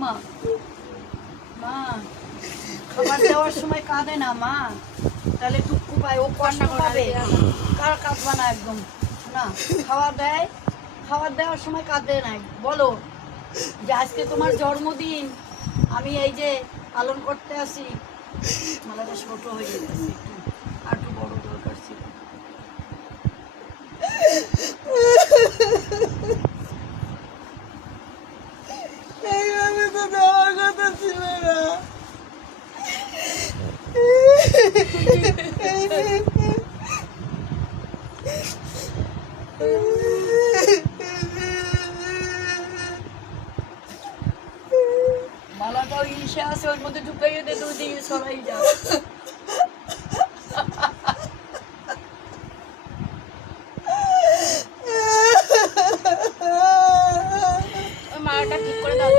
মা মা খাবার দেওয়ার সময় কাঁদে না মা, তাহলে টুকু পায়, ও কষ্ট পাবে। কার কাঁদবা না একদম না, খাবার দেওয়ার সময় কাঁদে না। বলো যে আজকে তোমার জন্মদিন, আমি এই যে পালন করতে আসি। মালাটা ছোট হয়ে গেছে, আর একটু বড় দরকার ছিল। এইভাবে তো দেওয়ার কথা ছিল না। মালাটাও ইসে আছে, ওর মধ্যে ঢুকাইয়ে দে, দুদিকে সরাই যাও। ওই মালাটা ঠিক করে দাও।